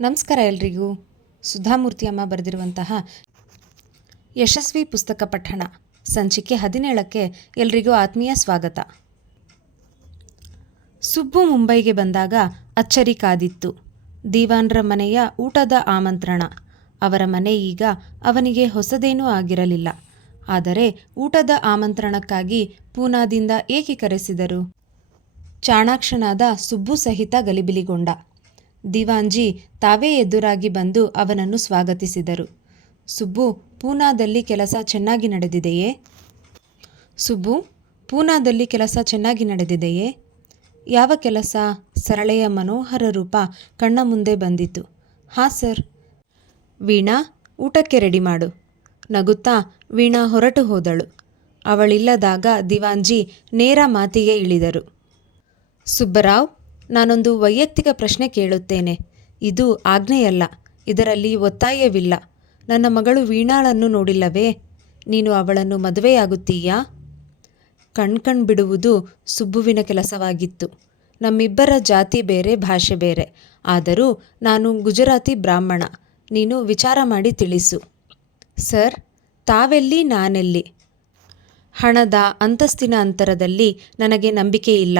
ನಮಸ್ಕಾರ ಎಲ್ರಿಗೂ. ಸುಧಾಮೂರ್ತಿ ಅಮ್ಮ ಬರೆದಿರುವಂತಹ ಯಶಸ್ವಿ ಪುಸ್ತಕ ಪಠಣ ಸಂಚಿಕೆ 17ಕ್ಕೆ ಎಲ್ರಿಗೂ ಆತ್ಮೀಯ ಸ್ವಾಗತ. ಸುಬ್ಬು ಮುಂಬೈಗೆ ಬಂದಾಗ ಅಚ್ಚರಿ ಕಾದಿತ್ತು. ದಿವಾನ್ರ ಮನೆಯ ಊಟದ ಆಮಂತ್ರಣ. ಅವರ ಮನೆ ಈಗ ಅವನಿಗೆ ಹೊಸದೇನೂ ಆಗಿರಲಿಲ್ಲ. ಆದರೆ ಊಟದ ಆಮಂತ್ರಣಕ್ಕಾಗಿ ಪೂನಾದಿಂದ ಏಕೆ ಕರೆಸಿದರು? ಚಾಣಾಕ್ಷನಾದ ಸುಬ್ಬು ಸಹಿತ ಗಲಿಬಿಲಿಗೊಂಡ. ದಿವಾನ್ಜಿ ತಾವೇ ಎದುರಾಗಿ ಬಂದು ಅವನನ್ನು ಸ್ವಾಗತಿಸಿದರು. ಸುಬ್ಬು, ಪೂನಾದಲ್ಲಿ ಕೆಲಸ ಚೆನ್ನಾಗಿ ನಡೆದಿದೆಯೇ? ಸುಬ್ಬು, ಪೂನಾದಲ್ಲಿ ಕೆಲಸ ಚೆನ್ನಾಗಿ ನಡೆದಿದೆಯೇ? ಯಾವ ಕೆಲಸ? ಸರಳೆಯ ಮನೋಹರ ರೂಪ ಕಣ್ಣ ಮುಂದೆ ಬಂದಿತು. ಹಾಂ ಸರ್. ವೀಣಾ, ಊಟಕ್ಕೆ ರೆಡಿ ಮಾಡು. ನಗುತ್ತಾ ವೀಣಾ ಹೊರಟು ಹೋದಳು. ಅವಳಿಲ್ಲದಾಗ ದಿವಾನ್ಜಿ ನೇರ ಮಾತಿಗೆ ಇಳಿದರು. ಸುಬ್ಬರಾವ್, ನಾನೊಂದು ವೈಯಕ್ತಿಕ ಪ್ರಶ್ನೆ ಕೇಳುತ್ತೇನೆ. ಇದು ಆಜ್ಞೆಯಲ್ಲ, ಇದರಲ್ಲಿ ಒತ್ತಾಯವಿಲ್ಲ. ನನ್ನ ಮಗಳು ವೀಣಾಳನ್ನು ನೋಡಿಲ್ಲವೇ? ನೀನು ಅವಳನ್ನು ಮದುವೆಯಾಗುತ್ತೀಯಾ? ಬಿಡುವುದು ಸುಬ್ಬುವಿನ ಕೆಲಸವಾಗಿತ್ತು. ನಮ್ಮಿಬ್ಬರ ಜಾತಿ ಬೇರೆ, ಭಾಷೆ ಬೇರೆ. ಆದರೂ ನಾನು ಗುಜರಾತಿ ಬ್ರಾಹ್ಮಣ. ನೀನು ವಿಚಾರ ಮಾಡಿ ತಿಳಿಸು. ಸರ್, ತಾವೆಲ್ಲಿ, ನಾನೆಲ್ಲಿ? ಹಣದ ಅಂತಸ್ತಿನ ಅಂತರದಲ್ಲಿ ನನಗೆ ನಂಬಿಕೆ ಇಲ್ಲ.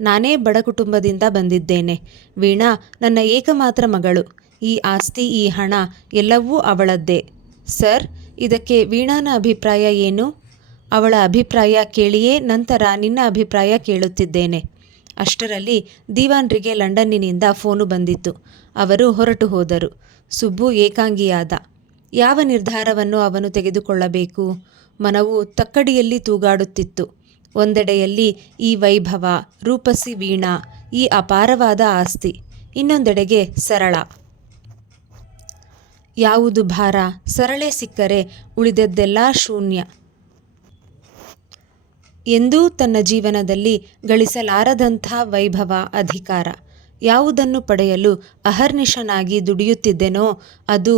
ನಾನೇ ಬಡ ಕುಟುಂಬದಿಂದ ಬಂದಿದ್ದೇನೆ. ವೀಣಾ ನನ್ನ ಏಕಮಾತ್ರ ಮಗಳು. ಈ ಆಸ್ತಿ, ಈ ಹಣ ಎಲ್ಲವೂ ಅವಳದ್ದೇ. ಸರ್, ಇದಕ್ಕೆ ವೀಣಾನ ಅಭಿಪ್ರಾಯ ಏನು? ಅವಳ ಅಭಿಪ್ರಾಯ ಕೇಳಿಯೇ ನಂತರ ನಿನ್ನ ಅಭಿಪ್ರಾಯ ಕೇಳುತ್ತಿದ್ದೇನೆ. ಅಷ್ಟರಲ್ಲಿ ದಿವಾನ್ರಿಗೆ ಲಂಡನ್ನಿನಿಂದ ಫೋನು ಬಂದಿತ್ತು. ಅವರು ಹೊರಟು ಹೋದರು. ಸುಬ್ಬು ಏಕಾಂಗಿಯಾದ. ಯಾವ ನಿರ್ಧಾರವನ್ನು ಅವನು ತೆಗೆದುಕೊಳ್ಳಬೇಕು? ಮನವು ತಕ್ಕಡಿಯಲ್ಲಿ ತೂಗಾಡುತ್ತಿತ್ತು. ಒಂದೆಡೆಯಲ್ಲಿ ಈ ವೈಭವ, ರೂಪಸಿ ವೀಣಾ, ಈ ಅಪಾರವಾದ ಆಸ್ತಿ. ಇನ್ನೊಂದೆಡೆಗೆ ಸರಳ. ಯಾವುದು ಭಾರ? ಸರಳೆ ಸಿಕ್ಕರೆ ಉಳಿದದ್ದೆಲ್ಲ ಶೂನ್ಯ. ಎಂದೂ ತನ್ನ ಜೀವನದಲ್ಲಿ ಗಳಿಸಲಾರದಂಥ ವೈಭವ, ಅಧಿಕಾರ. ಯಾವುದನ್ನು ಪಡೆಯಲು ಅಹರ್ನಿಶನಾಗಿ ದುಡಿಯುತ್ತಿದ್ದೆನೋ ಅದು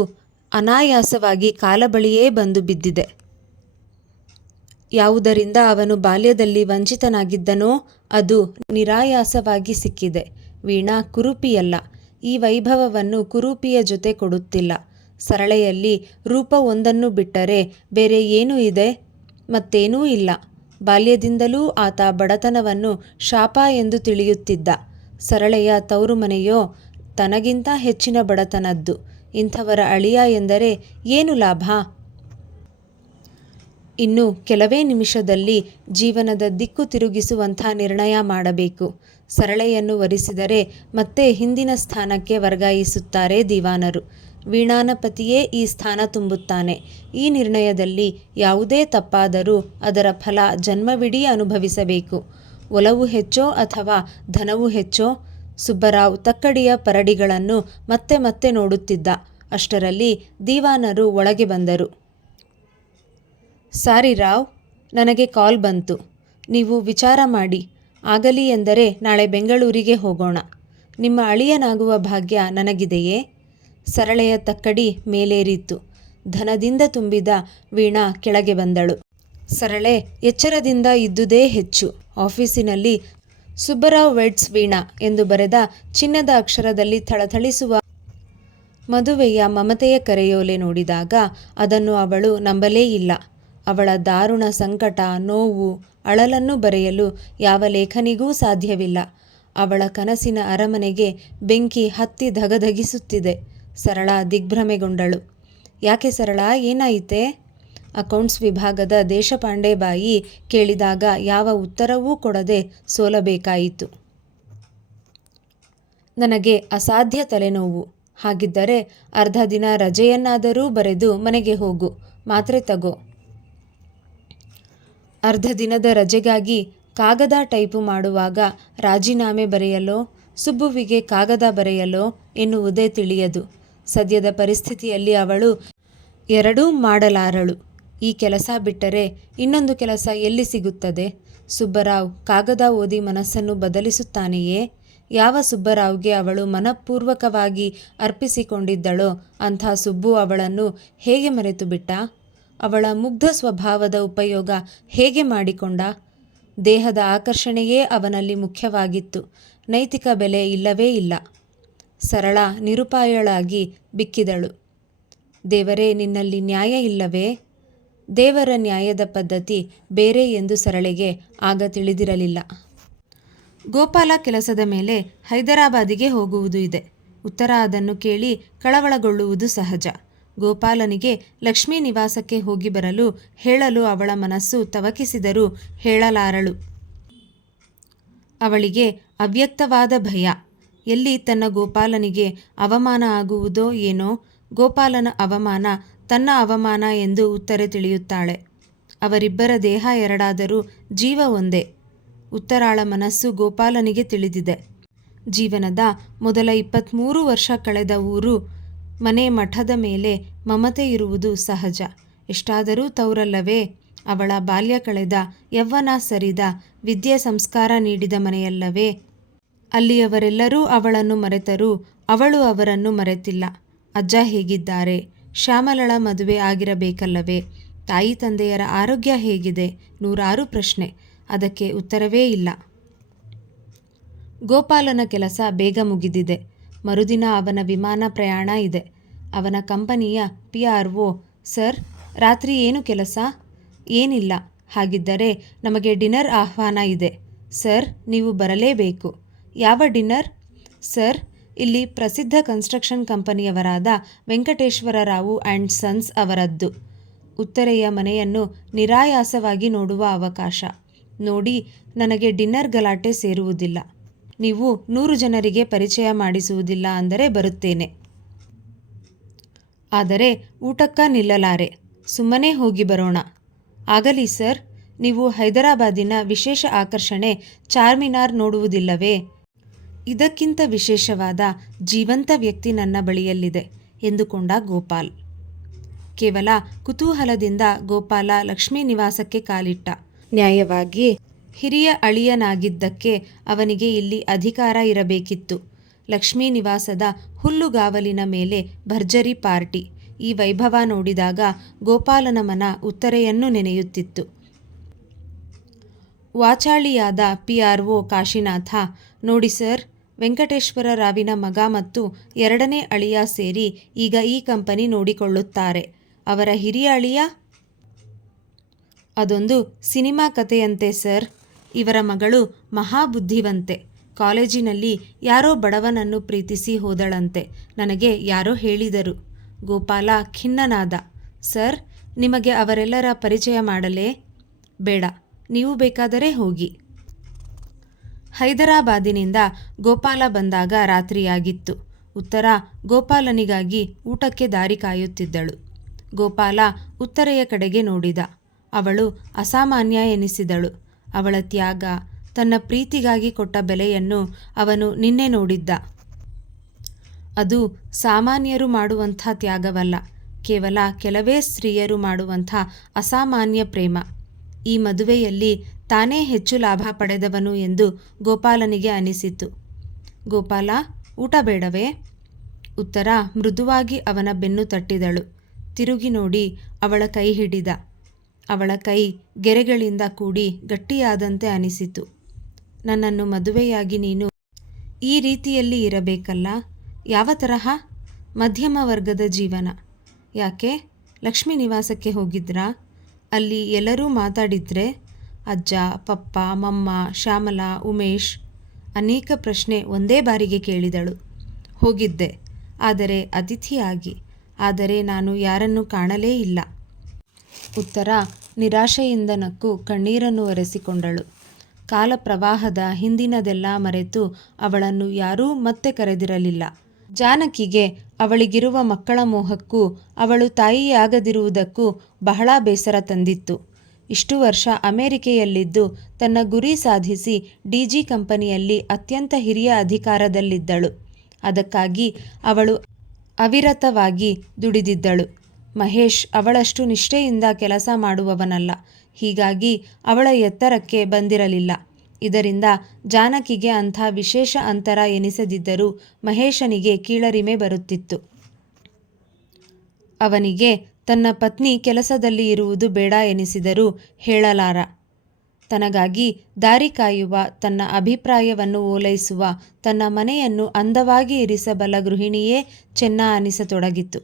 ಅನಾಯಾಸವಾಗಿ ಕಾಲಬಳಿಯೇ ಬಂದು ಬಿದ್ದಿದೆ. ಯಾವುದರಿಂದ ಅವನು ಬಾಲ್ಯದಲ್ಲಿ ವಂಚಿತನಾಗಿದ್ದನೋ ಅದು ನಿರಾಯಾಸವಾಗಿ ಸಿಕ್ಕಿದೆ. ವೀಣಾ ಕುರೂಪಿಯಲ್ಲ. ಈ ವೈಭವವನ್ನು ಕುರೂಪಿಯ ಜೊತೆ ಕೊಡುತ್ತಿಲ್ಲ. ಸರಳೆಯಲ್ಲಿ ರೂಪ ಒಂದನ್ನು ಬಿಟ್ಟರೆ ಬೇರೆ ಏನೂ ಇದೆ? ಮತ್ತೇನೂ ಇಲ್ಲ. ಬಾಲ್ಯದಿಂದಲೂ ಆತ ಬಡತನವನ್ನು ಶಾಪ ಎಂದು ತಿಳಿಯುತ್ತಿದ್ದ. ಸರಳೆಯ ತವರು ಮನೆಯೋ ತನಗಿಂತ ಹೆಚ್ಚಿನ ಬಡತನದ್ದು. ಇಂಥವರ ಅಳಿಯ ಎಂದರೆ ಏನು ಲಾಭ? ಇನ್ನು ಕೆಲವೇ ನಿಮಿಷದಲ್ಲಿ ಜೀವನದ ದಿಕ್ಕು ತಿರುಗಿಸುವಂಥ ನಿರ್ಣಯ ಮಾಡಬೇಕು. ಸರಳೆಯನ್ನು ವರಿಸಿದರೆ ಮತ್ತೆ ಹಿಂದಿನ ಸ್ಥಾನಕ್ಕೆ ವರ್ಗಾಯಿಸುತ್ತಾರೆ ದಿವಾನರು. ವೀಣಾನ ಪತಿಯೇ ಈ ಸ್ಥಾನ ತುಂಬುತ್ತಾನೆ. ಈ ನಿರ್ಣಯದಲ್ಲಿ ಯಾವುದೇ ತಪ್ಪಾದರೂ ಅದರ ಫಲ ಜನ್ಮವಿಡೀ ಅನುಭವಿಸಬೇಕು. ಒಲವು ಹೆಚ್ಚೋ ಅಥವಾ ಧನವು ಹೆಚ್ಚೋ? ಸುಬ್ಬರಾವ್ ತಕ್ಕಡಿಯ ಪರಡಿಗಳನ್ನು ಮತ್ತೆ ಮತ್ತೆ ನೋಡುತ್ತಿದ್ದ. ಅಷ್ಟರಲ್ಲಿ ದಿವಾನರು ಒಳಗೆ ಬಂದರು. ಸಾರಿ ರಾವ್, ನನಗೆ ಕಾಲ್ ಬಂತು. ನೀವು ವಿಚಾರ ಮಾಡಿ. ಆಗಲಿ ಎಂದರೆ ನಾಳೆ ಬೆಂಗಳೂರಿಗೆ ಹೋಗೋಣ. ನಿಮ್ಮ ಅಳಿಯನಾಗುವ ಭಾಗ್ಯ ನನಗಿದೆಯೇ? ಸರಳೆಯ ತಕ್ಕಡಿ ಮೇಲೇರಿತ್ತು. ಧನದಿಂದ ತುಂಬಿದ ವೀಣಾ ಕೆಳಗೆ ಬಂದಳು. ಸರಳೆ ಎಚ್ಚರದಿಂದ ಇದ್ದುದೇ ಹೆಚ್ಚು. ಆಫೀಸಿನಲ್ಲಿ ಸುಬ್ಬರಾವ್ ವೆಡ್ಸ್ ವೀಣಾ ಎಂದು ಬರೆದ ಚಿನ್ನದ ಅಕ್ಷರದಲ್ಲಿ ಥಳಥಳಿಸುವ ಮದುವೆಯ ಮಮತೆಯ ಕರೆಯೋಲೆ ನೋಡಿದಾಗ ಅದನ್ನು ಅವಳು ನಂಬಲೇ ಇಲ್ಲ. ಅವಳ ದಾರುಣ ಸಂಕಟ, ನೋವು, ಅಳಲನ್ನು ಬರೆಯಲು ಯಾವ ಲೇಖನಿಗೂ ಸಾಧ್ಯವಿಲ್ಲ. ಅವಳ ಕನಸಿನ ಅರಮನೆಗೆ ಬೆಂಕಿ ಹತ್ತಿ ಧಗಧಗಿಸುತ್ತಿದೆ. ಸರಳ ದಿಗ್ಭ್ರಮೆಗೊಂಡಳು. ಯಾಕೆ ಸರಳ, ಏನಾಯಿತೆ? ಅಕೌಂಟ್ಸ್ ವಿಭಾಗದ ದೇಶಪಾಂಡೆ ಬಾಯಿ ಕೇಳಿದಾಗ ಯಾವ ಉತ್ತರವೂ ಕೊಡದೆ ಸೋಲಬೇಕಾಯಿತು. ನನಗೆ ಅಸಾಧ್ಯ ತಲೆನೋವು. ಹಾಗಿದ್ದರೆ ಅರ್ಧ ದಿನ ರಜೆಯನ್ನಾದರೂ ಬರೆದು ಮನೆಗೆ ಹೋಗು. ಮಾತ್ರೆ ತಗೋ. ಅರ್ಧ ದಿನದ ರಜೆಗಾಗಿ ಕಾಗದ ಟೈಪು ಮಾಡುವಾಗ ರಾಜೀನಾಮೆ ಬರೆಯಲೋ, ಸುಬ್ಬುವಿಗೆ ಕಾಗದ ಬರೆಯಲೋ ಎನ್ನುವುದೇ ತಿಳಿಯದು. ಸದ್ಯದ ಪರಿಸ್ಥಿತಿಯಲ್ಲಿ ಅವಳು ಎರಡೂ ಮಾಡಲಾರಳು. ಈ ಕೆಲಸ ಬಿಟ್ಟರೆ ಇನ್ನೊಂದು ಕೆಲಸ ಎಲ್ಲಿ ಸಿಗುತ್ತದೆ? ಸುಬ್ಬರಾವ್ ಕಾಗದ ಓದಿ ಮನಸ್ಸನ್ನು ಬದಲಿಸುತ್ತಾನೆಯೇ? ಯಾವ ಸುಬ್ಬರಾವ್ಗೆ ಅವಳು ಮನಪೂರ್ವಕವಾಗಿ ಅರ್ಪಿಸಿಕೊಂಡಿದ್ದಳೋ ಅಂಥ ಸುಬ್ಬು ಅವಳನ್ನು ಹೇಗೆ ಮರೆತು ಬಿಟ್ಟ? ಅವಳ ಮುಗ್ಧ ಸ್ವಭಾವದ ಉಪಯೋಗ ಹೇಗೆ ಮಾಡಿಕೊಂಡ? ದೇಹದ ಆಕರ್ಷಣೆಯೇ ಅವನಲ್ಲಿ ಮುಖ್ಯವಾಗಿತ್ತು. ನೈತಿಕ ಬೆಲೆ ಇಲ್ಲವೇ ಇಲ್ಲ. ಸರಳ ನಿರುಪಾಯಳಾಗಿ ಬಿಕ್ಕಿದಳು. ದೇವರೇ, ನಿನ್ನಲ್ಲಿ ನ್ಯಾಯ ಇಲ್ಲವೇ? ದೇವರ ನ್ಯಾಯದ ಪದ್ಧತಿ ಬೇರೆ ಎಂದು ಸರಳೆಗೆ ಆಗ ತಿಳಿದಿರಲಿಲ್ಲ. ಗೋಪಾಲ ಕೆಲಸದ ಮೇಲೆ ಹೈದರಾಬಾದಿಗೆ ಹೋಗುವುದು ಇದೆ. ಉತ್ತರ ಅದನ್ನು ಕೇಳಿ ಕಳವಳಗೊಳ್ಳುವುದು ಸಹಜ. ಗೋಪಾಲನಿಗೆ ಲಕ್ಷ್ಮೀ ನಿವಾಸಕ್ಕೆ ಹೋಗಿ ಬರಲು ಹೇಳಲು ಅವಳ ಮನಸ್ಸು ತವಕಿಸಿದರೂ ಹೇಳಲಾರಳು. ಅವಳಿಗೆ ಅವ್ಯಕ್ತವಾದ ಭಯ. ಎಲ್ಲಿ ತನ್ನ ಗೋಪಾಲನಿಗೆ ಅವಮಾನ ಆಗುವುದೋ ಏನೋ. ಗೋಪಾಲನ ಅವಮಾನ ತನ್ನ ಅವಮಾನ ಎಂದು ಉತ್ತರೆ ತಿಳಿಯುತ್ತಾಳೆ. ಅವರಿಬ್ಬರ ದೇಹ ಎರಡಾದರೂ ಜೀವ ಒಂದೇ. ಉತ್ತರಾಳ ಮನಸ್ಸು ಗೋಪಾಲನಿಗೆ ತಿಳಿದಿದೆ. ಜೀವನದ ಮೊದಲ 23 ವರ್ಷ ಕಳೆದ ಊರು ಮನೆ ಮಠದ ಮೇಲೆ ಮಮತೆ ಇರುವುದು ಸಹಜ. ಎಷ್ಟಾದರೂ ತೌರಲ್ಲವೇ? ಅವಳ ಬಾಲ್ಯ ಕಳೆದ, ಯೌವನ ಸರಿದ, ವಿದ್ಯೆ ಸಂಸ್ಕಾರ ನೀಡಿದ ಮನೆಯಲ್ಲವೇ? ಅಲ್ಲಿಯವರೆಲ್ಲರೂ ಅವಳನ್ನು ಮರೆತರೂ ಅವಳು ಅವರನ್ನು ಮರೆತಿಲ್ಲ. ಅಜ್ಜ ಹೇಗಿದ್ದಾರೆ? ಶ್ಯಾಮಲಳ ಮದುವೆ ಆಗಿರಬೇಕಲ್ಲವೇ? ತಾಯಿ ತಂದೆಯರ ಆರೋಗ್ಯ ಹೇಗಿದೆ? ನೂರಾರು ಪ್ರಶ್ನೆ. ಅದಕ್ಕೆ ಉತ್ತರವೇ ಇಲ್ಲ. ಗೋಪಾಲನ ಕೆಲಸ ಬೇಗ ಮುಗಿದಿದೆ. ಮರುದಿನ ಅವನ ವಿಮಾನ ಪ್ರಯಾಣ ಇದೆ. ಅವನ ಕಂಪನಿಯ PRO, ಸರ್, ರಾತ್ರಿ ಏನು ಕೆಲಸ? ಏನಿಲ್ಲ. ಹಾಗಿದ್ದರೆ ನಮಗೆ ಡಿನ್ನರ್ ಆಹ್ವಾನ ಇದೆ. ಸರ್, ನೀವು ಬರಲೇಬೇಕು. ಯಾವ ಡಿನ್ನರ್? ಸರ್, ಇಲ್ಲಿ ಪ್ರಸಿದ್ಧ construction ಕಂಪನಿಯವರಾದ Venkateshwara Rao and sons ಅವರದ್ದು. ಉತ್ತರೆಯ ಮನೆಯನ್ನು ನಿರಾಯಾಸವಾಗಿ ನೋಡುವ ಅವಕಾಶ. ನೋಡಿ, ನನಗೆ ಡಿನ್ನರ್ ಗಲಾಟೆ ಸೇರುವುದಿಲ್ಲ. ನೀವು 100 ಜನರಿಗೆ ಪರಿಚಯ ಮಾಡಿಸುವುದಿಲ್ಲ ಅಂದರೆ ಬರುತ್ತೇನೆ. ಆದರೆ ಊಟಕ್ಕ ನಿಲ್ಲಲಾರೆ. ಸುಮ್ಮನೆ ಹೋಗಿ ಬರೋಣ. ಆಗಲಿ ಸರ್. ನೀವು ಹೈದರಾಬಾದಿನ ವಿಶೇಷ ಆಕರ್ಷಣೆ ಚಾರ್ಮಿನಾರ್ ನೋಡುವುದಿಲ್ಲವೇ? ಇದಕ್ಕಿಂತ ವಿಶೇಷವಾದ ಜೀವಂತ ವ್ಯಕ್ತಿ ನನ್ನ ಬಳಿಯಲ್ಲಿದೆ ಎಂದುಕೊಂಡ ಗೋಪಾಲ್. ಕೇವಲ ಕುತೂಹಲದಿಂದ ಗೋಪಾಲ ಲಕ್ಷ್ಮೀ ನಿವಾಸಕ್ಕೆ ಕಾಲಿಟ್ಟ. ನ್ಯಾಯವಾಗಿ ಹಿರಿಯ ಅಳಿಯನಾಗಿದ್ದಕ್ಕೆ ಅವನಿಗೆ ಇಲ್ಲಿ ಅಧಿಕಾರ ಇರಬೇಕಿತ್ತು. ಲಕ್ಷ್ಮೀ ನಿವಾಸದ ಹುಲ್ಲುಗಾವಲಿನ ಮೇಲೆ ಭರ್ಜರಿ ಪಾರ್ಟಿ. ಈ ವೈಭವ ನೋಡಿದಾಗ ಗೋಪಾಲನ ಮನ ಉತ್ತರೆಯನ್ನು ನೆನೆಯುತ್ತಿತ್ತು. ವಾಚಾಳಿಯಾದ PRO ಕಾಶಿನಾಥ, ನೋಡಿ ಸರ್, ವೆಂಕಟೇಶ್ವರ ರಾವಿನ ಮಗ ಮತ್ತು 2ನೇ ಅಳಿಯ ಸೇರಿ ಈಗ ಈ ಕಂಪನಿ ನೋಡಿಕೊಳ್ಳುತ್ತಾರೆ. ಅವರ ಹಿರಿಯ ಅಳಿಯ? ಅದೊಂದು ಸಿನಿಮಾ ಕಥೆಯಂತೆ ಸರ್. ಇವರ ಮಗಳು ಮಹಾಬುದ್ಧಿವಂತೆ. ಕಾಲೇಜಿನಲ್ಲಿ ಯಾರೋ ಬಡವನನ್ನು ಪ್ರೀತಿಸಿ ಹೋದಳಂತೆ. ನನಗೆ ಯಾರೋ ಹೇಳಿದರು. ಗೋಪಾಲ ಖಿನ್ನನಾದ. ಸರ್, ನಿಮಗೆ ಅವರೆಲ್ಲರ ಪರಿಚಯ ಮಾಡಲೇ? ಬೇಡ, ನೀವು ಬೇಕಾದರೆ ಹೋಗಿ. ಹೈದರಾಬಾದಿನಿಂದ ಗೋಪಾಲ ಬಂದಾಗ ರಾತ್ರಿಯಾಗಿತ್ತು. ಉತ್ತರ ಗೋಪಾಲನಿಗಾಗಿ ಊಟಕ್ಕೆ ದಾರಿ ಕಾಯುತ್ತಿದ್ದಳು. ಗೋಪಾಲ ಉತ್ತರೆಯ ಕಡೆಗೆ ನೋಡಿದ. ಅವಳು ಅಸಾಮಾನ್ಯ ಎನಿಸಿದಳು. ಅವಳ ತ್ಯಾಗ, ತನ್ನ ಪ್ರೀತಿಗಾಗಿ ಕೊಟ್ಟ ಬೆಲೆಯನ್ನು ಅವನು ನಿನ್ನೆ ನೋಡಿದ್ದ. ಅದು ಸಾಮಾನ್ಯರು ಮಾಡುವಂಥ ತ್ಯಾಗವಲ್ಲ, ಕೇವಲ ಕೆಲವೇ ಸ್ತ್ರೀಯರು ಮಾಡುವಂಥ ಅಸಾಮಾನ್ಯ ಪ್ರೇಮ. ಈ ಮದುವೆಯಲ್ಲಿ ತಾನೇ ಹೆಚ್ಚು ಲಾಭ ಪಡೆದವನು ಎಂದು ಗೋಪಾಲನಿಗೆ ಅನಿಸಿತು. ಗೋಪಾಲ, ಊಟ ಬೇಡವೇ? ಉತ್ತರ ಮೃದುವಾಗಿ ಅವನ ಬೆನ್ನು ತಟ್ಟಿದಳು. ತಿರುಗಿ ನೋಡಿ ಅವಳ ಕೈ ಹಿಡಿದ. ಅವಳ ಕೈ ಗೆರೆಗಳಿಂದ ಕೂಡಿ ಗಟ್ಟಿಯಾದಂತೆ ಅನಿಸಿತು. ನನ್ನನ್ನು ಮದುವೆಯಾಗಿ ನೀನು ಈ ರೀತಿಯಲ್ಲಿ ಇರಬೇಕಲ್ಲ. ಯಾವ ತರಹ? ಮಧ್ಯಮ ವರ್ಗದ ಜೀವನ. ಯಾಕೆ? ಲಕ್ಷ್ಮೀ ನಿವಾಸಕ್ಕೆ ಹೋಗಿದ್ರಾ? ಅಲ್ಲಿ ಎಲ್ಲರೂ ಮಾತಾಡಿದ್ರೆ? ಅಜ್ಜ, ಪಪ್ಪ, ಮಮ್ಮ, ಶ್ಯಾಮಲಾ, ಉಮೇಶ್? ಅನೇಕ ಪ್ರಶ್ನೆ ಒಂದೇ ಬಾರಿಗೆ ಕೇಳಿದಳು. ಹೋಗಿದ್ದೆ, ಆದರೆ ಅತಿಥಿಯಾಗಿ. ಆದರೆ ನಾನು ಯಾರನ್ನೂ ಕಾಣಲೇ ಇಲ್ಲ. ಉತ್ತರ ನಿರಾಶೆಯಿಂದ ನಕ್ಕು ಕಣ್ಣೀರನ್ನು ಒರೆಸಿಕೊಂಡಳು. ಕಾಲ ಪ್ರವಾಹದ ಹಿಂದಿನದೆಲ್ಲ ಮರೆತು ಅವಳನ್ನು ಯಾರೂ ಮತ್ತೆ ಕರೆದಿರಲಿಲ್ಲ. ಜಾನಕಿಗೆ ಅವಳಿಗಿರುವ ಮಕ್ಕಳ ಮೋಹಕ್ಕೂ ಅವಳು ತಾಯಿಯಾಗದಿರುವುದಕ್ಕೂ ಬಹಳ ಬೇಸರ ತಂದಿತ್ತು. ಇಷ್ಟು ವರ್ಷ ಅಮೆರಿಕೆಯಲ್ಲಿದ್ದು ತನ್ನ ಗುರಿ ಸಾಧಿಸಿ DG ಕಂಪನಿಯಲ್ಲಿ ಅತ್ಯಂತ ಹಿರಿಯ ಅಧಿಕಾರದಲ್ಲಿದ್ದಳು. ಅದಕ್ಕಾಗಿ ಅವಳು ಅವಿರತವಾಗಿ ದುಡಿದಿದ್ದಳು. ಮಹೇಶ್ ಅವಳಷ್ಟು ನಿಷ್ಠೆಯಿಂದ ಕೆಲಸ ಮಾಡುವವನಲ್ಲ. ಹೀಗಾಗಿ ಅವಳ ಎತ್ತರಕ್ಕೆ ಬಂದಿರಲಿಲ್ಲ. ಇದರಿಂದ ಜಾನಕಿಗೆ ಅಂಥ ವಿಶೇಷ ಅಂತರ ಎನಿಸದಿದ್ದರೂ ಮಹೇಶನಿಗೆ ಕೀಳರಿಮೆ ಬರುತ್ತಿತ್ತು. ಅವನಿಗೆ ತನ್ನ ಪತ್ನಿ ಕೆಲಸದಲ್ಲಿ ಇರುವುದು ಬೇಡ ಎನಿಸಿದರೂ ಹೇಳಲಾರ. ತನಗಾಗಿ ದಾರಿ ಕಾಯುವ, ತನ್ನ ಅಭಿಪ್ರಾಯವನ್ನು ಓಲೈಸುವ, ತನ್ನ ಮನೆಯನ್ನು ಅಂದವಾಗಿ ಇರಿಸಬಲ್ಲ ಗೃಹಿಣಿಯೇ ಚೆನ್ನ ಅನಿಸತೊಡಗಿತು.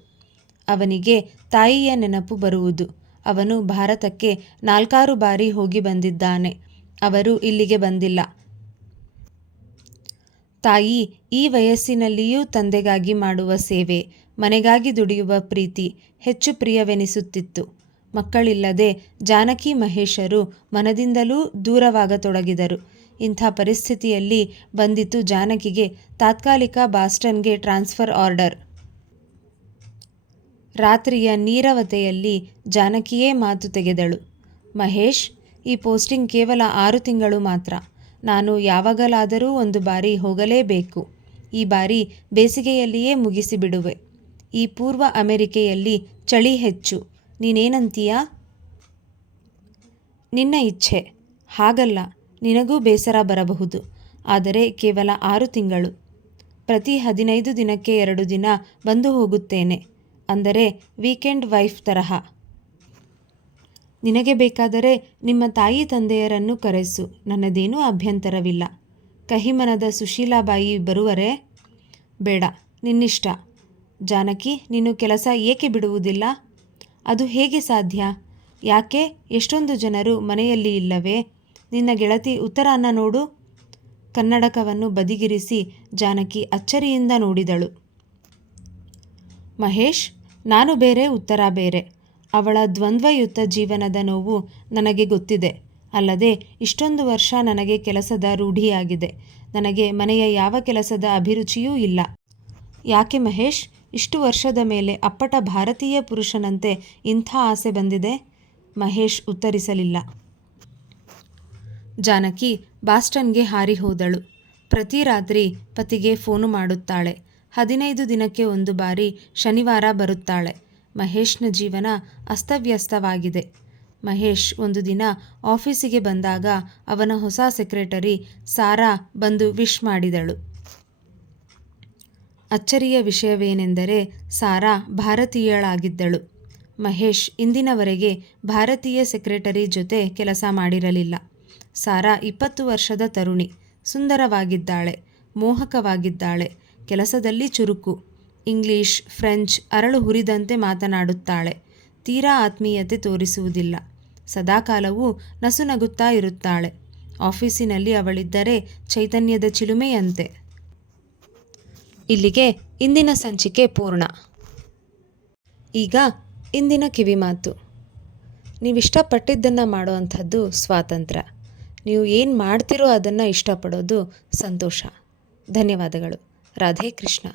ಅವನಿಗೆ ತಾಯಿಯ ನೆನಪು ಬರುವುದು. ಅವನು ಭಾರತಕ್ಕೆ 4 ಬಾರಿ ಹೋಗಿ ಬಂದಿದ್ದಾನೆ. ಅವರು ಇಲ್ಲಿಗೆ ಬಂದಿಲ್ಲ. ತಾಯಿ ಈ ವಯಸ್ಸಿನಲ್ಲಿಯೂ ತಂದೆಗಾಗಿ ಮಾಡುವ ಸೇವೆ, ಮನೆಗಾಗಿ ದುಡಿಯುವ ಪ್ರೀತಿ ಹೆಚ್ಚು ಪ್ರಿಯವೆನಿಸುತ್ತಿತ್ತು. ಮಕ್ಕಳಿಲ್ಲದೆ ಜಾನಕಿ ಮಹೇಶರು ಮನದಿಂದಲೂ ದೂರವಾಗತೊಡಗಿದರು. ಇಂಥ ಪರಿಸ್ಥಿತಿಯಲ್ಲಿ ಬಂದಿತು ಜಾನಕಿಗೆ ತಾತ್ಕಾಲಿಕ ಬಾಸ್ಟನ್ಗೆ ಟ್ರಾನ್ಸ್ಫರ್ ಆರ್ಡರ್. ರಾತ್ರಿಯ ನೀರವತೆಯಲ್ಲಿ ಜಾನಕಿಯೇ ಮಾತು ತೆಗೆದಳು. ಮಹೇಶ್, ಈ ಪೋಸ್ಟಿಂಗ್ ಕೇವಲ 6 ತಿಂಗಳು ಮಾತ್ರ. ನಾನು ಯಾವಾಗಲಾದರೂ ಒಂದು ಬಾರಿ ಹೋಗಲೇಬೇಕು. ಈ ಬಾರಿ ಬೇಸಿಗೆಯಲ್ಲಿಯೇ ಮುಗಿಸಿಬಿಡುವೆ. ಈ ಪೂರ್ವ ಅಮೆರಿಕೆಯಲ್ಲಿ ಚಳಿ ಹೆಚ್ಚು. ನೀನೇನಂತೀಯಾ? ನಿನ್ನ ಇಚ್ಛೆ. ಹಾಗಲ್ಲ, ನಿನಗೂ ಬೇಸರ ಬರಬಹುದು. ಆದರೆ ಕೇವಲ 6 ತಿಂಗಳು. ಪ್ರತಿ 15 ದಿನಕ್ಕೆ 2 ದಿನ ಬಂದು ಹೋಗುತ್ತೇನೆ. ಅಂದರೆ ವೀಕೆಂಡ್ ವೈಫ್ ತರಹ. ನಿನಗೆ ಬೇಕಾದರೆ ನಿಮ್ಮ ತಾಯಿ ತಂದೆಯರನ್ನು ಕರೆಸು, ನನ್ನದೇನೂ ಅಭ್ಯಂತರವಿಲ್ಲ. ಕಹಿಮನದ ಸುಶೀಲಾಬಾಯಿ ಬರುವರೇ? ಬೇಡ, ನಿನ್ನಿಷ್ಟ. ಜಾನಕಿ, ನೀನು ಕೆಲಸ ಏಕೆ ಬಿಡುವುದಿಲ್ಲ? ಅದು ಹೇಗೆ ಸಾಧ್ಯ? ಯಾಕೆ? ಎಷ್ಟೊಂದು ಜನರು ಮನೆಯಲ್ಲಿ ಇಲ್ಲವೇ? ನಿನ್ನ ಗೆಳತಿ ಉತ್ತರಾನ್ನ ನೋಡು. ಕನ್ನಡಕವನ್ನು ಬದಿಗಿರಿಸಿ ಜಾನಕಿ ಅಚ್ಚರಿಯಿಂದ ನೋಡಿದಳು. ಮಹೇಶ್, ನಾನು ಬೇರೆ, ಉತ್ತರ ಬೇರೆ. ಅವಳ ದ್ವಂದ್ವಯುತ ಜೀವನದ ನೋವು ನನಗೆ ಗೊತ್ತಿದೆ. ಅಲ್ಲದೆ ಇಷ್ಟೊಂದು ವರ್ಷ ನನಗೆ ಕೆಲಸದ ರೂಢಿಯಾಗಿದೆ. ನನಗೆ ಮನೆಯ ಯಾವ ಕೆಲಸದ ಅಭಿರುಚಿಯೂ ಇಲ್ಲ. ಯಾಕೆ ಮಹೇಶ್, ಇಷ್ಟು ವರ್ಷದ ಮೇಲೆ ಅಪ್ಪಟ ಭಾರತೀಯ ಪುರುಷನಂತೆ ಇಂಥ ಆಸೆ ಬಂದಿದೆ? ಮಹೇಶ್ ಉತ್ತರಿಸಲಿಲ್ಲ. ಜಾನಕಿ ಬಾಸ್ಟನ್ಗೆ ಹಾರಿ ಹೋದಳು. ಪ್ರತಿ ರಾತ್ರಿ ಪತಿಗೆ ಫೋನು ಮಾಡುತ್ತಾಳೆ. 15 ದಿನಕ್ಕೆ ಒಂದು ಬಾರಿ ಶನಿವಾರ ಬರುತ್ತಾಳೆ. ಮಹೇಶ್ನ ಜೀವನ ಅಸ್ತವ್ಯಸ್ತವಾಗಿದೆ. ಮಹೇಶ್ ಒಂದು ದಿನ ಆಫೀಸಿಗೆ ಬಂದಾಗ ಅವನ ಹೊಸ ಸೆಕ್ರೆಟರಿ ಸಾರಾ ಬಂದು ವಿಶ್ ಮಾಡಿದಳು. ಅಚ್ಚರಿಯ ವಿಷಯವೇನೆಂದರೆ ಸಾರಾ ಭಾರತೀಯಳಾಗಿದ್ದಳು. ಮಹೇಶ್ ಇಂದಿನವರೆಗೆ ಭಾರತೀಯ ಸೆಕ್ರೆಟರಿ ಜೊತೆ ಕೆಲಸ ಮಾಡಿರಲಿಲ್ಲ. ಸಾರಾ 20 ವರ್ಷದ ತರುಣಿ. ಸುಂದರವಾಗಿದ್ದಾಳೆ, ಮೋಹಕವಾಗಿದ್ದಾಳೆ, ಕೆಲಸದಲ್ಲಿ ಚುರುಕು. ಇಂಗ್ಲಿಷ್, ಫ್ರೆಂಚ್ ಅರಳು ಹುರಿದಂತೆ ಮಾತನಾಡುತ್ತಾಳೆ. ತೀರಾ ಆತ್ಮೀಯತೆ ತೋರಿಸುವುದಿಲ್ಲ. ಸದಾಕಾಲವೂ ನಸುನಗುತ್ತಾ ಇರುತ್ತಾಳೆ. ಆಫೀಸಿನಲ್ಲಿ ಅವಳಿದ್ದರೆ ಚೈತನ್ಯದ ಚಿಲುಮೆಯಂತೆ. ಇಲ್ಲಿಗೆ ಇಂದಿನ ಸಂಚಿಕೆ ಪೂರ್ಣ. ಈಗ ಇಂದಿನ ಕಿವಿಮಾತು. ನೀವಿಷ್ಟಪಟ್ಟಿದ್ದನ್ನು ಮಾಡುವಂಥದ್ದು ಸ್ವಾತಂತ್ರ್ಯ. ನೀವು ಏನು ಮಾಡ್ತಿರೋ ಅದನ್ನು ಇಷ್ಟಪಡೋದು ಸಂತೋಷ. ಧನ್ಯವಾದಗಳು. ರಾಧೆ ಕೃಷ್ಣ.